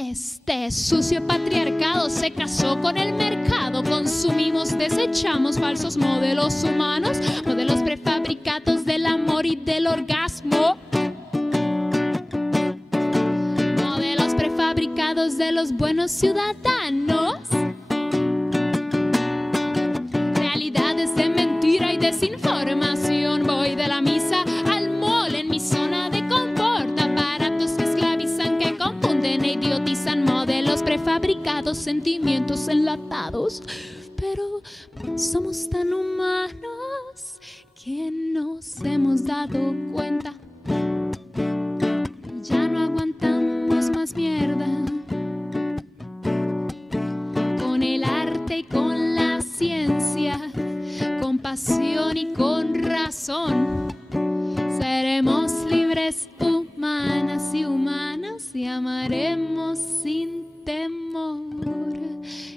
Este sucio patriarcado se casó con el mercado. Consumimos, desechamos falsos modelos humanos, modelos prefabricados del amor y del orgasmo, modelos prefabricados de los buenos ciudadanos, realidades de mentira y desinformación. Voy de la misa al mall en mi zona de confort, aparatos que esclavizan, que confunden e idiotizan, modelos prefabricados, sentimientos enlatados. Pero somos tan humanos que nos hemos dado cuenta. Ya no aguantamos más mierda. Con el arte y con la ciencia, con pasión y con razón, seremos libres, humanas y humanos, y amaremos sin temor.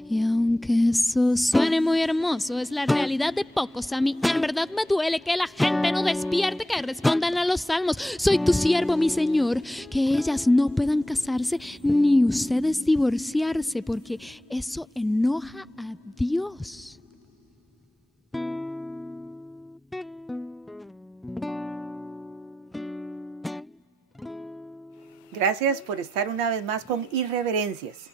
Y aunque eso suene muy hermoso, es la realidad de pocos. A mí en verdad me duele que la gente no despierte, que respondan a los salmos: soy tu siervo, mi Señor. Que ellas no puedan casarse ni ustedes divorciarse, porque eso enoja a Dios. Gracias por estar una vez más con Irreverencias.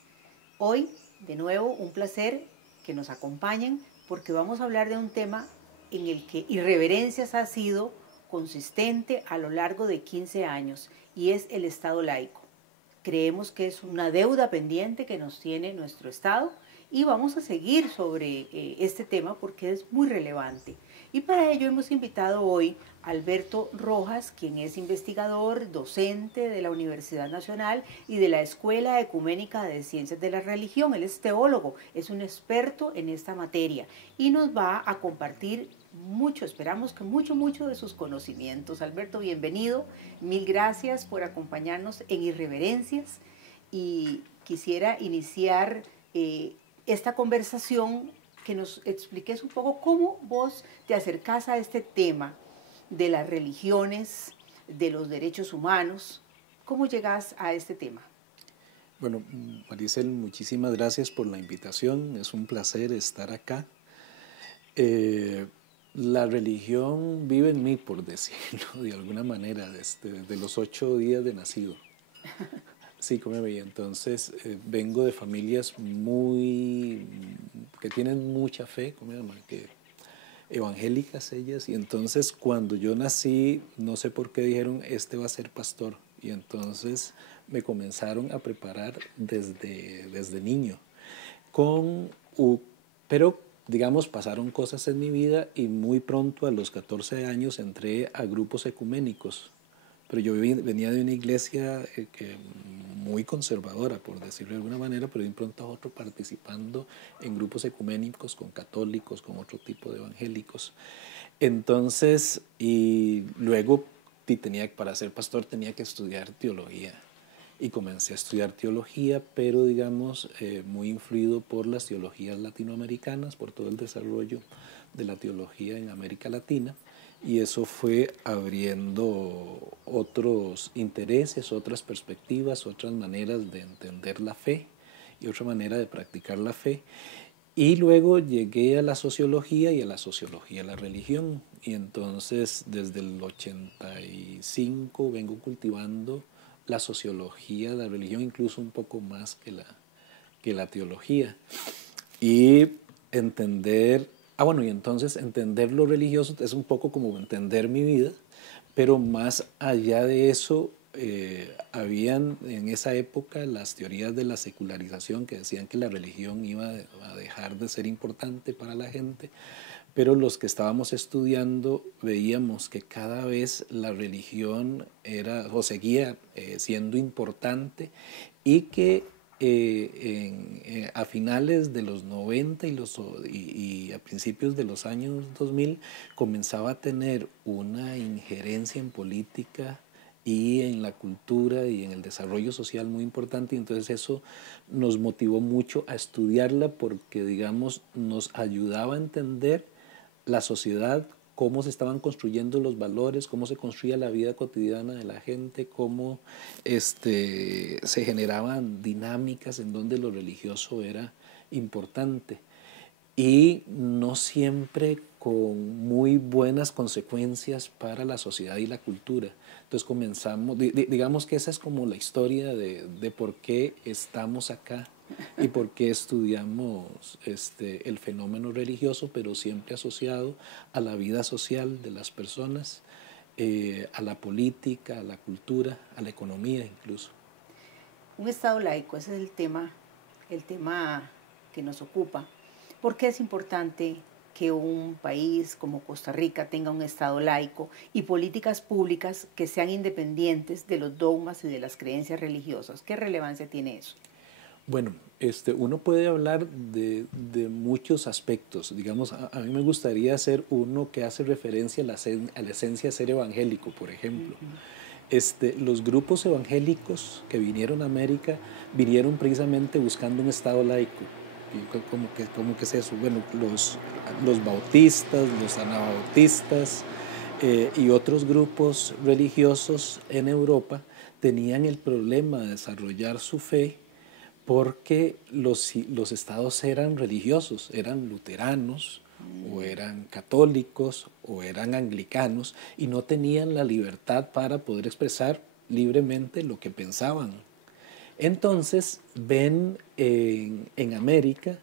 Hoy, de nuevo, un placer que nos acompañen, porque vamos a hablar de un tema en el que Irreverencias ha sido consistente a lo largo de 15 años, y es el Estado laico. Creemos que es una deuda pendiente que nos tiene nuestro Estado, y vamos a seguir sobre este tema porque es muy relevante. Y para ello hemos invitado hoy a Alberto Rojas, quien es investigador, docente de la Universidad Nacional y de la Escuela Ecuménica de Ciencias de la Religión. Él es teólogo, es un experto en esta materia y nos va a compartir mucho, esperamos que mucho de sus conocimientos. Alberto, bienvenido, mil gracias por acompañarnos en Irreverencias, y quisiera iniciar esta conversación que nos expliques un poco cómo vos te acercás a este tema de las religiones, de los derechos humanos. ¿Cómo llegás a este tema? Bueno, Maricel, muchísimas gracias por la invitación. Es un placer estar acá. La religión vive en mí, por decirlo de alguna manera, desde los 8 días de nacido. Sí, como veía. Entonces, vengo de familias que tienen mucha fe, que evangélicas ellas, y entonces cuando yo nací, no sé por qué dijeron, este va a ser pastor, y entonces me comenzaron a preparar desde niño, pero digamos pasaron cosas en mi vida, y muy pronto a los 14 años entré a grupos ecuménicos. Pero yo venía de una iglesia muy conservadora, por decirlo de alguna manera, pero de un pronto a otro participando en grupos ecuménicos con católicos, con otro tipo de evangélicos. Entonces, y luego para ser pastor tenía que estudiar teología. Y comencé a estudiar teología, pero digamos muy influido por las teologías latinoamericanas, por todo el desarrollo de la teología en América Latina. Y eso fue abriendo otros intereses, otras perspectivas, otras maneras de entender la fe y otra manera de practicar la fe. Y luego llegué a la sociología y a la sociología de la religión. Y entonces desde el 85 vengo cultivando la sociología de la religión, incluso un poco más que la teología. Y entender lo religioso es un poco como entender mi vida, pero más allá de eso, habían en esa época las teorías de la secularización que decían que la religión iba a dejar de ser importante para la gente, pero los que estábamos estudiando veíamos que cada vez la religión seguía siendo importante, y que a finales de los 90 y a principios de los años 2000 comenzaba a tener una injerencia en política y en la cultura y en el desarrollo social muy importante, y entonces eso nos motivó mucho a estudiarla, porque digamos nos ayudaba a entender la sociedad cómo se estaban construyendo los valores, cómo se construía la vida cotidiana de la gente, cómo se generaban dinámicas en donde lo religioso era importante y no siempre con muy buenas consecuencias para la sociedad y la cultura. Entonces comenzamos, digamos que esa es como la historia de por qué estamos acá y por qué estudiamos el fenómeno religioso, pero siempre asociado a la vida social de las personas, a la política, a la cultura, a la economía incluso. Un Estado laico, ese es el tema que nos ocupa. ¿Por qué es importante que un país como Costa Rica tenga un Estado laico y políticas públicas que sean independientes de los dogmas y de las creencias religiosas? ¿Qué relevancia tiene eso? Bueno, uno puede hablar de muchos aspectos. Digamos, a mí me gustaría hacer uno que hace referencia a la esencia de ser evangélico, por ejemplo. Los grupos evangélicos que vinieron a América vinieron precisamente buscando un Estado laico. ¿Cómo que es eso? Bueno, los bautistas, los anabautistas y otros grupos religiosos en Europa tenían el problema de desarrollar su fe porque los estados eran religiosos, eran luteranos o eran católicos o eran anglicanos y no tenían la libertad para poder expresar libremente lo que pensaban. Entonces ven en América,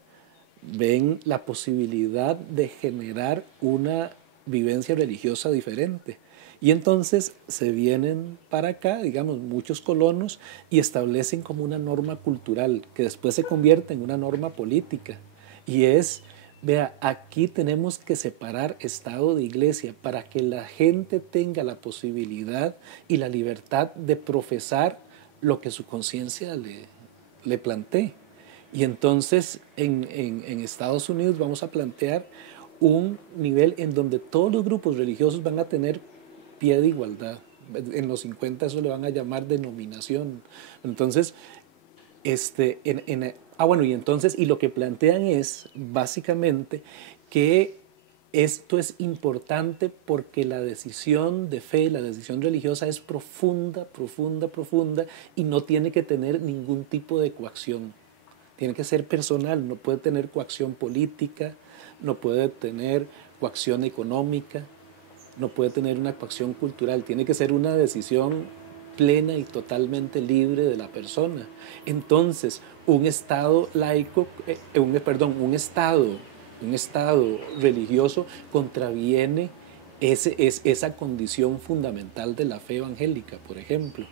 ven la posibilidad de generar una vivencia religiosa diferente. Y entonces se vienen para acá, digamos, muchos colonos y establecen como una norma cultural que después se convierte en una norma política. Y es, vea, aquí tenemos que separar Estado de Iglesia para que la gente tenga la posibilidad y la libertad de profesar lo que su conciencia le plantee. Y entonces en Estados Unidos vamos a plantear un nivel en donde todos los grupos religiosos van a tener pie de igualdad. En los 50 eso le van a llamar denominación. Entonces, bueno, y entonces, y lo que plantean es básicamente que esto es importante porque la decisión de fe, la decisión religiosa es profunda, profunda, profunda y no tiene que tener ningún tipo de coacción. Tiene que ser personal, no puede tener coacción política, no puede tener coacción económica, no puede tener una coacción cultural, tiene que ser una decisión plena y totalmente libre de la persona. Entonces, un Estado laico, un Estado religioso contraviene esa condición fundamental de la fe evangélica, por ejemplo,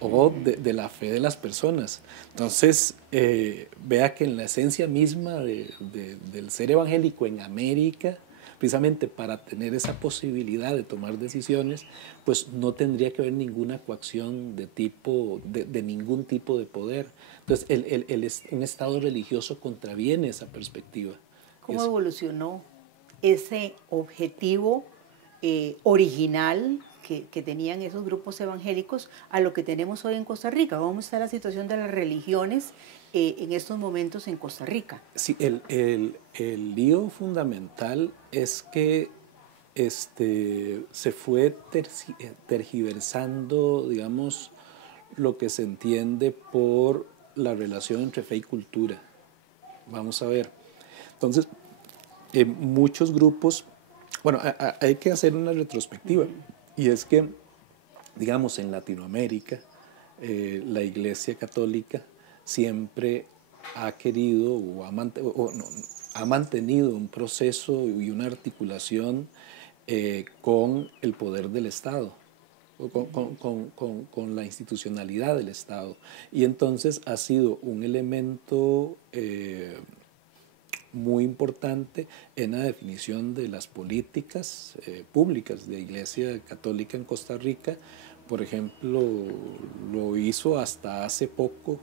o de la fe de las personas. Entonces, vea que en la esencia misma del ser evangélico en América, precisamente para tener esa posibilidad de tomar decisiones, pues no tendría que haber ninguna coacción de ningún tipo de poder. Entonces, un Estado religioso contraviene esa perspectiva. ¿Cómo evolucionó ese objetivo original que tenían esos grupos evangélicos a lo que tenemos hoy en Costa Rica? ¿Cómo está la situación de las religiones en estos momentos en Costa Rica? Sí, el lío fundamental es que se fue tergiversando, digamos, lo que se entiende por la relación entre fe y cultura. Vamos a ver. Entonces, muchos grupos, bueno, hay que hacer una retrospectiva, y es que, digamos, en Latinoamérica, la Iglesia Católica siempre ha querido o ha mantenido un proceso y una articulación con el poder del Estado, con la institucionalidad del Estado. Y entonces ha sido un elemento muy importante en la definición de las políticas públicas de Iglesia Católica en Costa Rica. Por ejemplo, lo hizo hasta hace poco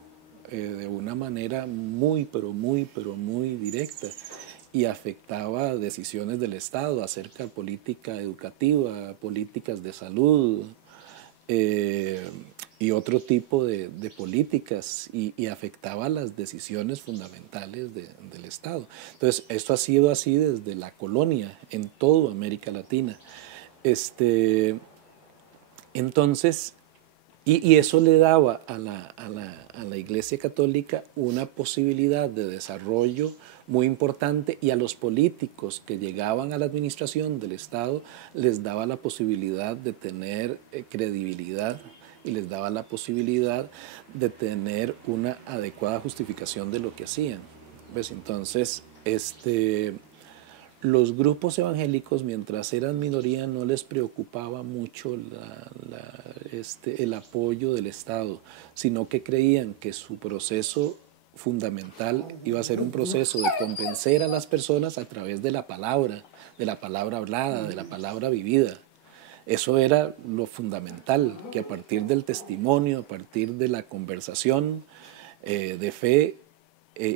de una manera muy directa y afectaba decisiones del Estado acerca de política educativa, políticas de salud, y otro tipo de políticas y afectaba las decisiones fundamentales del Estado. Entonces, esto ha sido así desde la colonia en toda América Latina. Entonces, y eso le daba a la Iglesia Católica una posibilidad de desarrollo muy importante, y a los políticos que llegaban a la administración del Estado les daba la posibilidad de tener credibilidad y les daba la posibilidad de tener una adecuada justificación de lo que hacían. ¿Ves? Entonces, los grupos evangélicos, mientras eran minoría, no les preocupaba mucho el apoyo del Estado, sino que creían que su proceso fundamental iba a ser un proceso de convencer a las personas a través de la palabra hablada, de la palabra vivida. Eso era lo fundamental, que a partir del testimonio, a partir de la conversación de fe,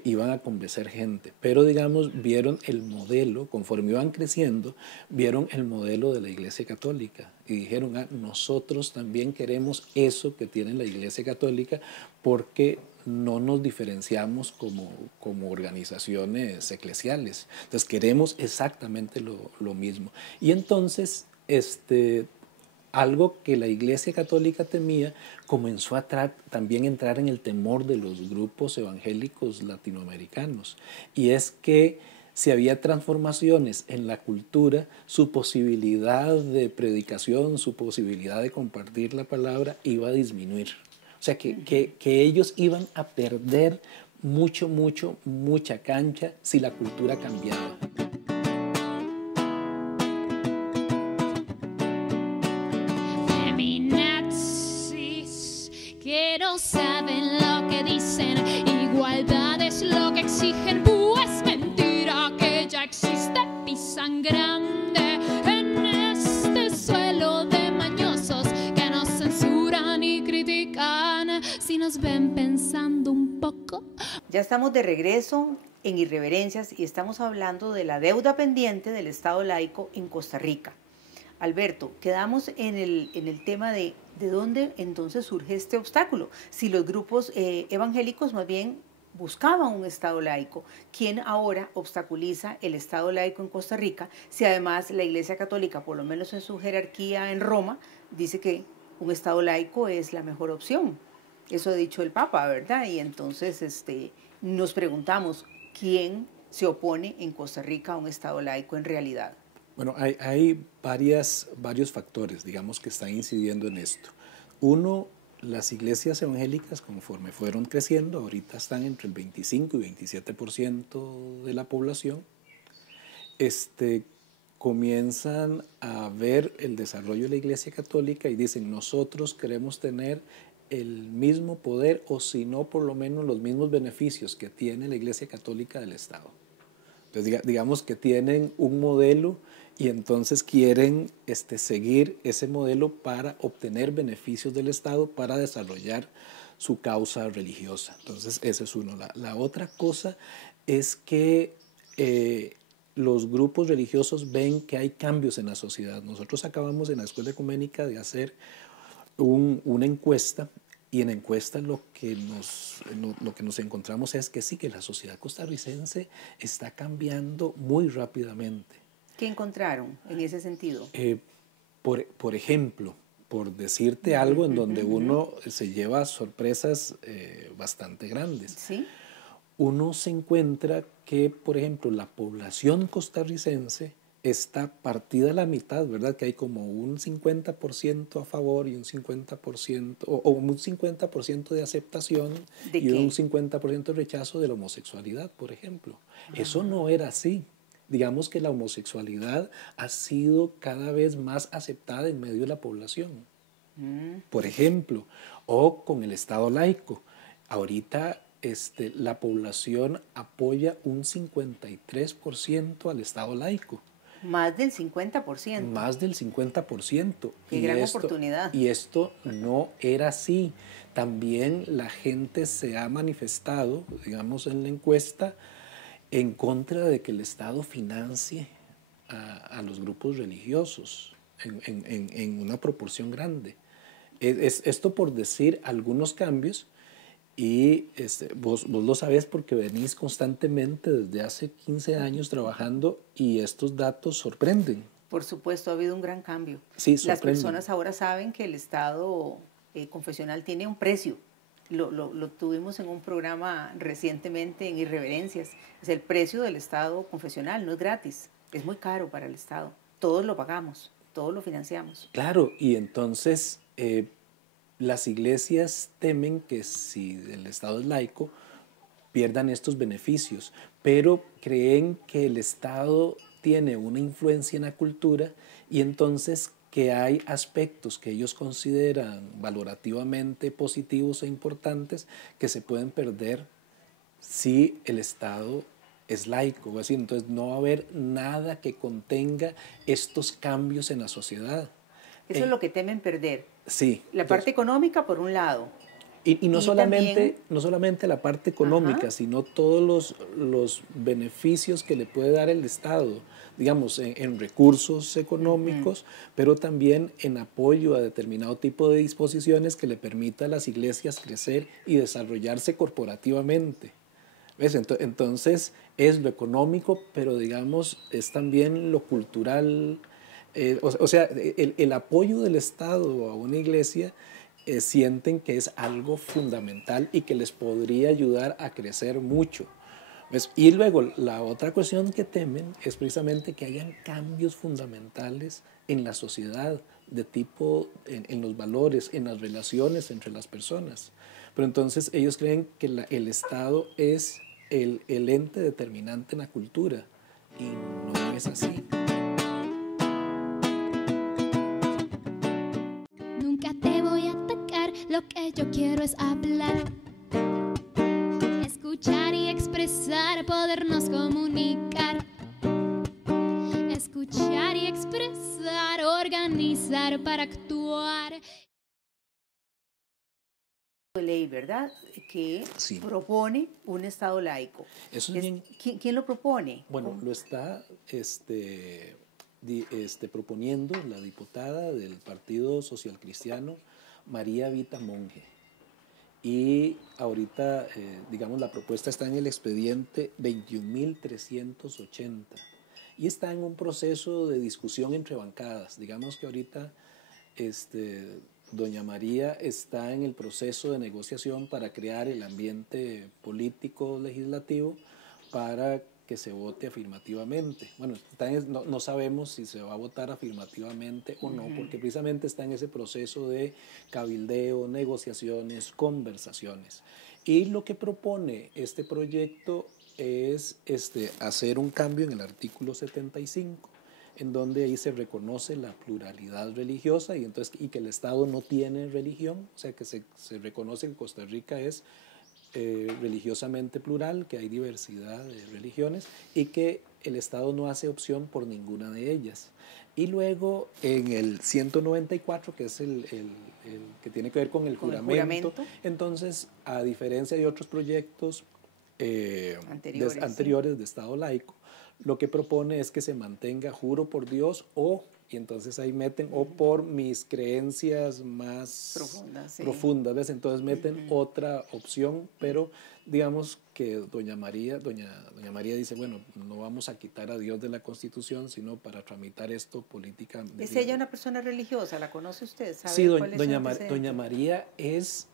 iban a convencer gente. Pero, digamos, vieron el modelo, conforme iban creciendo, vieron el modelo de la Iglesia Católica y dijeron, nosotros también queremos eso que tiene la Iglesia Católica, porque no nos diferenciamos como organizaciones eclesiales. Entonces queremos exactamente lo mismo. Y entonces, algo que la Iglesia Católica temía, comenzó a también entrar en el temor de los grupos evangélicos latinoamericanos. Y es que si había transformaciones en la cultura, su posibilidad de predicación, su posibilidad de compartir la palabra iba a disminuir. O sea, que ellos iban a perder mucha cancha si la cultura cambiaba. Que no saben lo que dicen, igualdad es lo que exigen, pues mentira que ya existe, pisan grande en este suelo de mañosos que nos censuran y critican si nos ven pensando un poco. Ya estamos de regreso en Irreverencias y estamos hablando de la deuda pendiente del Estado laico en Costa Rica. Alberto, quedamos en el tema de dónde entonces surge este obstáculo. Si los grupos evangélicos más bien buscaban un Estado laico, ¿quién ahora obstaculiza el Estado laico en Costa Rica? Si además la Iglesia Católica, por lo menos en su jerarquía en Roma, dice que un Estado laico es la mejor opción. Eso ha dicho el Papa, ¿verdad? Y entonces nos preguntamos, ¿quién se opone en Costa Rica a un Estado laico en realidad? Bueno, hay varios factores, digamos, que están incidiendo en esto. Uno, las iglesias evangélicas, conforme fueron creciendo, ahorita están entre el 25 y 27% de la población, comienzan a ver el desarrollo de la Iglesia Católica y dicen, nosotros queremos tener el mismo poder, o si no, por lo menos los mismos beneficios que tiene la Iglesia Católica del Estado. Entonces, digamos que tienen un modelo y entonces quieren seguir ese modelo para obtener beneficios del Estado, para desarrollar su causa religiosa. Entonces, ese es uno. La otra cosa es que los grupos religiosos ven que hay cambios en la sociedad. Nosotros acabamos en la Escuela Ecuménica de hacer una encuesta, y en la encuesta lo que nos encontramos es que sí, que la sociedad costarricense está cambiando muy rápidamente. ¿Qué encontraron en ese sentido? Por ejemplo, por decirte algo en donde uno se lleva sorpresas bastante grandes. ¿Sí? Uno se encuentra que, por ejemplo, la población costarricense está partida a la mitad, ¿verdad? Que hay como un 50% a favor y un 50%, o un 50% de aceptación y un 50% de rechazo de la homosexualidad, por ejemplo. Eso no era así. Digamos que la homosexualidad ha sido cada vez más aceptada en medio de la población. Por ejemplo, o con el Estado laico. Ahorita la población apoya un 53% al Estado laico. Más del 50%. Más del 50%. Qué gran oportunidad. Y esto no era así. También la gente se ha manifestado, digamos, en la encuesta, en contra de que el Estado financie a los grupos religiosos en una proporción grande. Esto por decir algunos cambios. Y vos lo sabés porque venís constantemente desde hace 15 años trabajando y estos datos sorprenden. Por supuesto, ha habido un gran cambio. Sí, Las sorprenden. personas ahora saben que el Estado confesional tiene un precio. Lo tuvimos en un programa recientemente en Irreverencias. Es el precio del Estado confesional, no es gratis, es muy caro para el Estado. Todos lo pagamos, todos lo financiamos. Claro, y entonces las iglesias temen que si el Estado es laico, pierdan estos beneficios, pero creen que el Estado tiene una influencia en la cultura y entonces que hay aspectos que ellos consideran valorativamente positivos e importantes que se pueden perder si el Estado es laico. Es decir, entonces no va a haber nada que contenga estos cambios en la sociedad. Eso es lo que temen perder. Sí. La parte económica, por un lado. Y no, y solamente, también, no solamente la parte económica, sino todos los beneficios que le puede dar el Estado, digamos, en recursos económicos, pero también en apoyo a determinado tipo de disposiciones que le permita a las iglesias crecer y desarrollarse corporativamente. ¿Ves? Entonces es lo económico, pero digamos, es también lo cultural. O sea, el apoyo del Estado a una iglesia sienten que es algo fundamental y que les podría ayudar a crecer mucho. ¿Ves? Y luego la otra cuestión que temen es precisamente que hayan cambios fundamentales en la sociedad, de tipo en los valores, en las relaciones entre las personas. Pero entonces ellos creen que el Estado es el ente determinante en la cultura y no es así. Nunca te voy a atacar, lo que yo quiero es hablar. Escuchar y expresar, podernos comunicar. Escuchar y expresar, organizar para actuar. De ley, ¿verdad? Que Sí. propone un Estado laico. Eso es bien. ¿Quién lo propone? Bueno, lo está proponiendo la diputada del Partido Social Cristiano, María Vita Monge. Y ahorita, digamos, la propuesta está en el expediente 21.380 y está en un proceso de discusión entre bancadas. Digamos que ahorita doña María está en el proceso de negociación para crear el ambiente político legislativo para que se vote afirmativamente. Bueno, no sabemos si se va a votar afirmativamente o no, porque precisamente está en ese proceso de cabildeo, negociaciones, conversaciones. Y lo que propone este proyecto es hacer un cambio en el artículo 75, en donde ahí se reconoce la pluralidad religiosa y que el Estado no tiene religión, o sea que se reconoce que Costa Rica es religiosamente plural, que hay diversidad de religiones y que el Estado no hace opción por ninguna de ellas. Y luego en el 194, que es el que tiene que ver con el juramento, entonces a diferencia de otros proyectos anteriores de Estado laico, lo que propone es que se mantenga juro por Dios y entonces ahí meten o por mis creencias más profundas, ¿ves? Entonces meten otra opción, pero digamos que doña María dice, bueno, no vamos a quitar a Dios de la Constitución, sino para tramitar esto políticamente. ¿Es ella una persona religiosa? ¿La conoce usted? ¿Sabe Sí, cuál es doña María es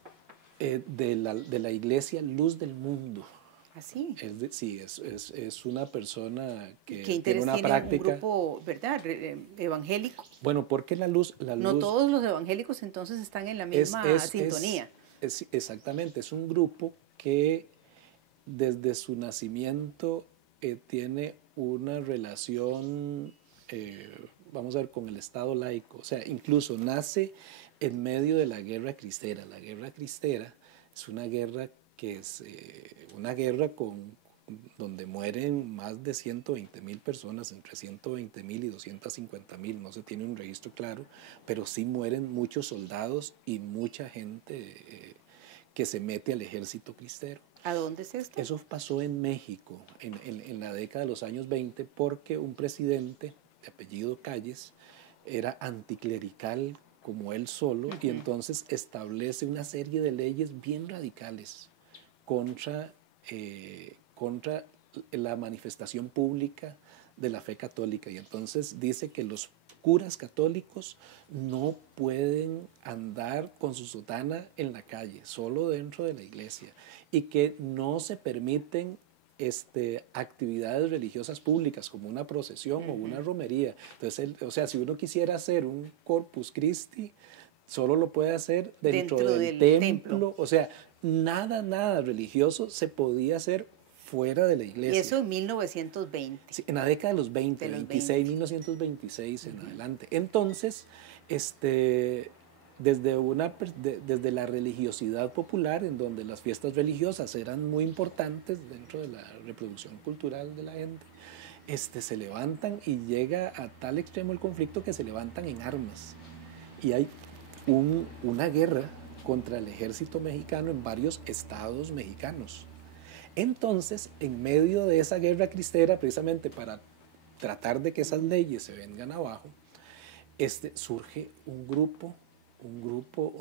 de la Iglesia Luz del Mundo. ¿Así? Sí, es una persona que tiene una práctica. Un grupo, ¿verdad? Evangélico. Bueno, porque la luz. No todos los evangélicos entonces están en la misma sintonía. Exactamente, es un grupo que desde su nacimiento tiene una relación, vamos a ver, con el Estado laico. O sea, incluso nace en medio de la guerra cristera. La guerra cristera es una guerra que es una guerra donde mueren más de 120.000 personas, entre 120.000 y 250.000, no se tiene un registro claro, pero sí mueren muchos soldados y mucha gente que se mete al ejército cristero. ¿A dónde es esto? Eso pasó en México en la década de los años 20 porque un presidente de apellido Calles era anticlerical como él solo, y entonces establece una serie de leyes bien radicales contra la manifestación pública de la fe católica. Y entonces dice que los curas católicos no pueden andar con su sotana en la calle, solo dentro de la iglesia, y que no se permiten actividades religiosas públicas como una procesión o una romería. Entonces, o sea, si uno quisiera hacer un Corpus Christi, solo lo puede hacer dentro del templo. O sea, nada religioso se podía hacer fuera de la iglesia. Y eso en 1920. Sí, en la década de los 20, 1926 en adelante. Entonces, desde la religiosidad popular, en donde las fiestas religiosas eran muy importantes dentro de la reproducción cultural de la gente, se levantan y llega a tal extremo el conflicto que se levantan en armas. Y hay una guerra contra el ejército mexicano en varios estados mexicanos. Entonces, en medio de esa guerra cristera, precisamente para tratar de que esas leyes se vengan abajo, surge un grupo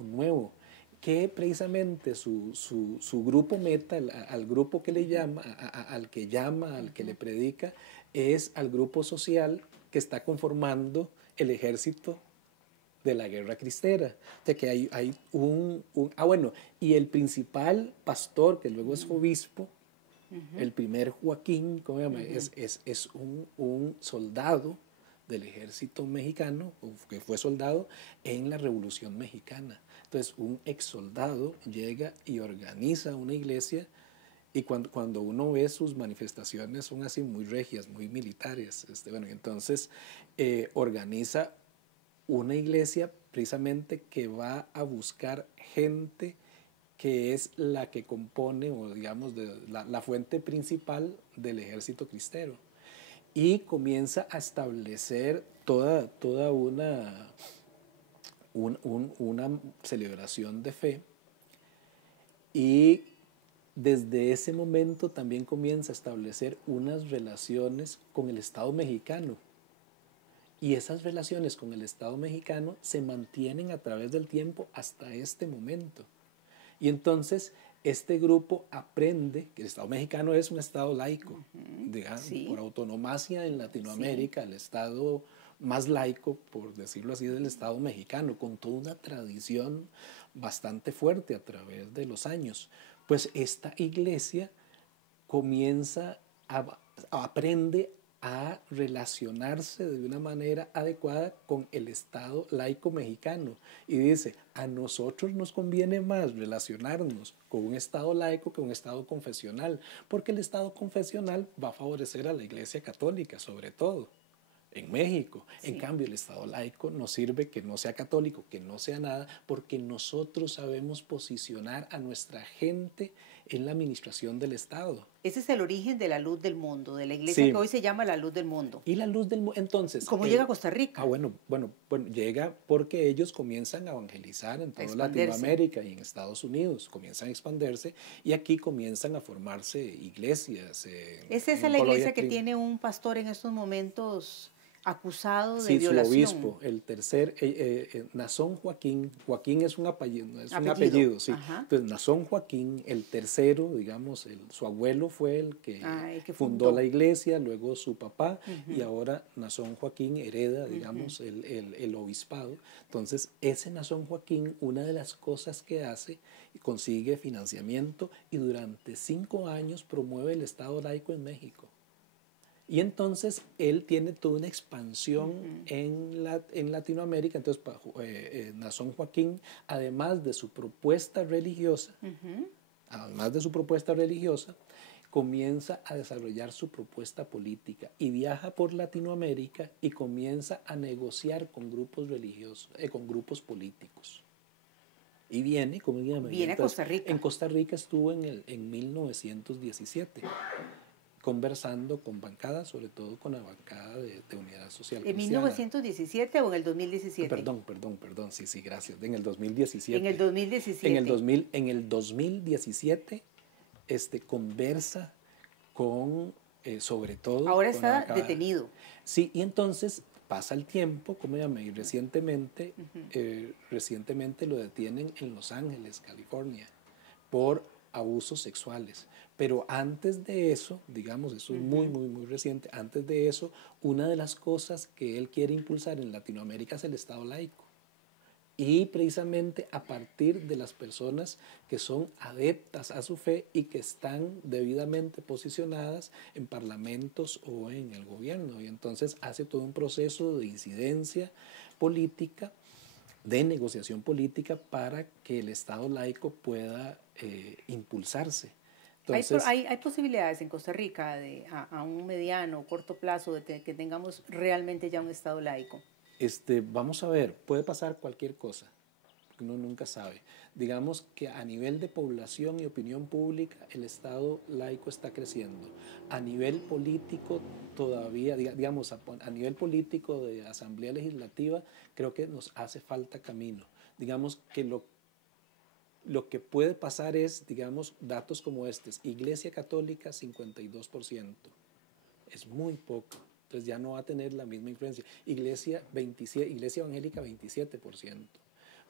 nuevo, que precisamente su grupo meta, al grupo que le llama, al que le predica, es al grupo social que está conformando el ejército de la guerra cristera. O sea que hay y el principal pastor, que luego es obispo, el primer Joaquín, ¿cómo se llama? Es un soldado del ejército mexicano, que fue soldado en la Revolución Mexicana. Entonces, un ex soldado llega y organiza una iglesia, y cuando uno ve sus manifestaciones son así muy regias, muy militares. Entonces organiza una iglesia precisamente que va a buscar gente que es la que compone, o digamos, la fuente principal del ejército cristero. Y comienza a establecer toda una celebración de fe. Y desde ese momento también comienza a establecer unas relaciones con el Estado mexicano. Y esas relaciones con el Estado mexicano se mantienen a través del tiempo hasta este momento. Y entonces este grupo aprende que el Estado mexicano es un Estado laico, digamos, por autonomacia en Latinoamérica, el Estado más laico, por decirlo así, del Estado mexicano, con toda una tradición bastante fuerte a través de los años. Pues esta iglesia aprende a relacionarse de una manera adecuada con el Estado laico mexicano, y dice: a nosotros nos conviene más relacionarnos con un Estado laico que un Estado confesional, porque el Estado confesional va a favorecer a la Iglesia Católica, sobre todo en México. En cambio, el Estado laico nos sirve que no sea católico, que no sea nada, porque nosotros sabemos posicionar a nuestra gente en la administración del Estado. Ese es el origen de la Luz del Mundo, de la iglesia que hoy se llama la Luz del Mundo. Y la Luz del Mundo, entonces... ¿Cómo llega a Costa Rica? Bueno, llega porque ellos comienzan a evangelizar en toda Latinoamérica y en Estados Unidos, comienzan a expandirse, y aquí comienzan a formarse iglesias. ¿Es esa la iglesia que tiene un pastor en estos momentos acusado de violación? Sí, su obispo, el tercer, Nazón Joaquín. Joaquín es un apellido, sí. Entonces, Nazón Joaquín, el tercero, digamos, su abuelo fue el que fundó la iglesia, luego su papá, y ahora Nazón Joaquín hereda, digamos, el obispado. Entonces, ese Nazón Joaquín, una de las cosas que hace, consigue financiamiento, y durante 5 años promueve el Estado laico en México. Y entonces él tiene toda una expansión en Latinoamérica. Entonces, Nazón Joaquín, además de su propuesta religiosa, comienza a desarrollar su propuesta política, y viaja por Latinoamérica y comienza a negociar con grupos religiosos, con grupos políticos. Y viene a Costa Rica. En Costa Rica estuvo en 1917. Conversando con bancadas, sobre todo con la bancada de Unidad Social Cristiana. ¿En 1917 o en el 2017? Perdón, sí, gracias. En el 2017. En el 2017. En el 2017 conversa con, sobre todo... Ahora está detenido. Sí, y entonces pasa el tiempo, ¿cómo llama? Y recientemente lo detienen en Los Ángeles, California, por abusos sexuales. Pero antes de eso, digamos, eso es muy, muy, muy reciente, antes de eso, una de las cosas que él quiere impulsar en Latinoamérica es el Estado laico. Y precisamente a partir de las personas que son adeptas a su fe y que están debidamente posicionadas en parlamentos o en el gobierno. Y entonces hace todo un proceso de incidencia política, de negociación política para que el Estado laico pueda impulsarse. Entonces, ¿Hay posibilidades en Costa Rica a un mediano o corto plazo de que tengamos realmente ya un Estado laico? Vamos a ver, puede pasar cualquier cosa, uno nunca sabe. Digamos que a nivel de población y opinión pública, el Estado laico está creciendo. A nivel político, todavía, digamos, a nivel político de Asamblea Legislativa, creo que nos hace falta camino. Digamos que lo que puede pasar es, digamos, datos como estos. Iglesia Católica, 52%. Es muy poco. Entonces ya no va a tener la misma influencia. Iglesia Evangélica, 27%.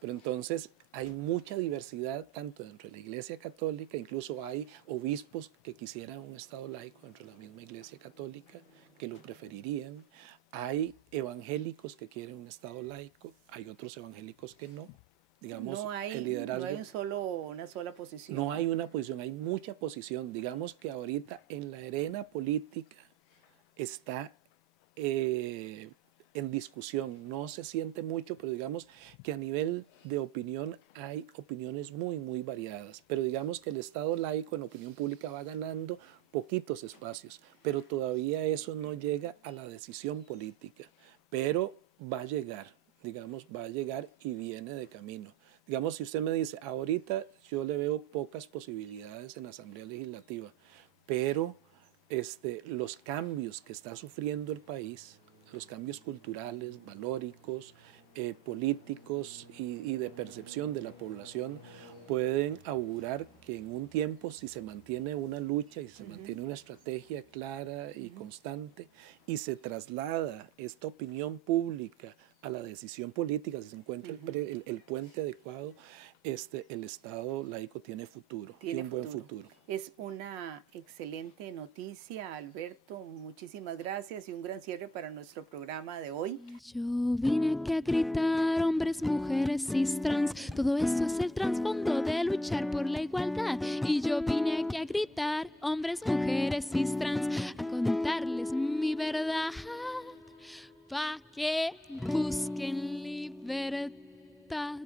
Pero entonces hay mucha diversidad tanto dentro de la Iglesia Católica, incluso hay obispos que quisieran un Estado laico dentro de la misma Iglesia Católica, que lo preferirían. Hay evangélicos que quieren un Estado laico, hay otros evangélicos que no. Digamos, el liderazgo, no hay una sola posición. No hay una posición, hay mucha posición. Digamos que ahorita en la arena política está en discusión, no se siente mucho, pero digamos que a nivel de opinión hay opiniones muy, muy variadas, pero digamos que el Estado laico en opinión pública va ganando poquitos espacios, pero todavía eso no llega a la decisión política, pero va a llegar, digamos, va a llegar y viene de camino. Digamos, si usted me dice, ahorita yo le veo pocas posibilidades en la Asamblea Legislativa, pero los cambios que está sufriendo el país, los cambios culturales, valóricos, políticos y de percepción de la población pueden augurar que en un tiempo, si se mantiene una lucha y se mantiene una estrategia clara y constante y se traslada esta opinión pública a la decisión política, si se encuentra el puente adecuado, el Estado laico tiene futuro, tiene un buen futuro. Es una excelente noticia, Alberto. Muchísimas gracias y un gran cierre para nuestro programa de hoy. Yo vine aquí a gritar, hombres, mujeres, cis, trans. Todo esto es el trasfondo de luchar por la igualdad. Y yo vine aquí a gritar, hombres, mujeres, cis, trans, a contarles mi verdad, pa' que busquen libertad.